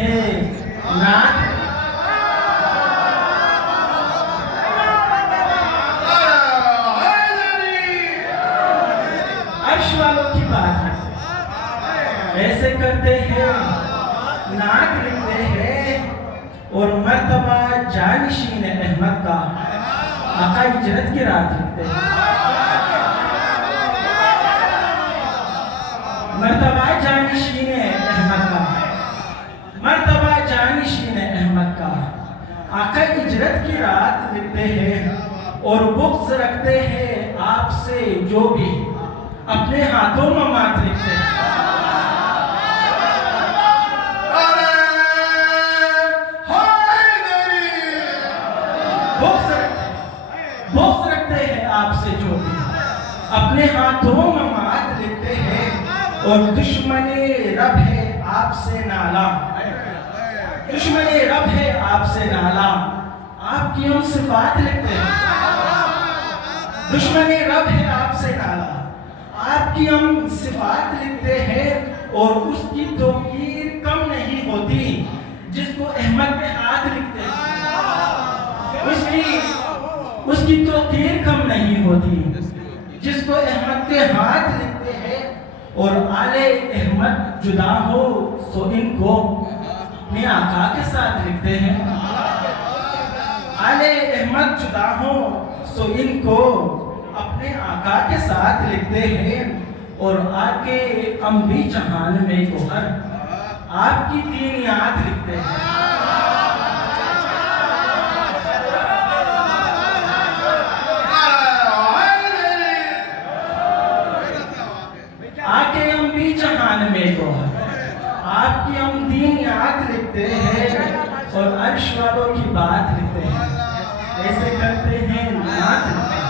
ہے نعت عرش والوں کی بات ہے، ایسے کرتے ہیں نعت لکھتے ہیں اور مرتبہ جانشین احمد کا آقا ہجرت کی رات لکھتے ہیں، مرتبہ جانشین احمد کا، مرتبہ جانشین احمد کا آقا ہجرت کی رات لکھتے ہیں اور بغض رکھتے ہیں آپ سے جو بھی اپنے ہاتھوں ممات لکھتے ہیں۔ بغض رکھتے ہیں آپ سے جو بھی اپنے ہاتھوں ممات لکھتے ہیں اور دشمن رب ہے آپ سے نالا، دشمن رب ہے آپ سے نالا، آپ کی ہم صفات لکھتے ہیں، دشمن رب ہے آپ سے نالا، آپ کی ہم صفات لکھتے ہیں اور اس کی توقیر کم نہیں ہوتی جس کو احمد پہ ہاتھ لکھتے ہیں، اس کی توقیر کم نہیں ہوتی جس کو احمد کے ہاتھ لکھتے ہیں اور آل احمد جدا ہو سو ان کو اپنے آقا کے ساتھ لکھتے ہیں، آل احمد جدا ہو سو ان کو اپنے آقا کے ساتھ لکھتے ہیں اور آگے انبی جہان میں گوہر آپ کی دینیات لکھتے ہیں۔ آگے انبی جہان میں گوہر آپ کی ہم دینیات لکھتے ہیں اور عرش والوں کی بات لکھتے ہیں، ایسے کرتے ہیں نعت لکھتے ہیں۔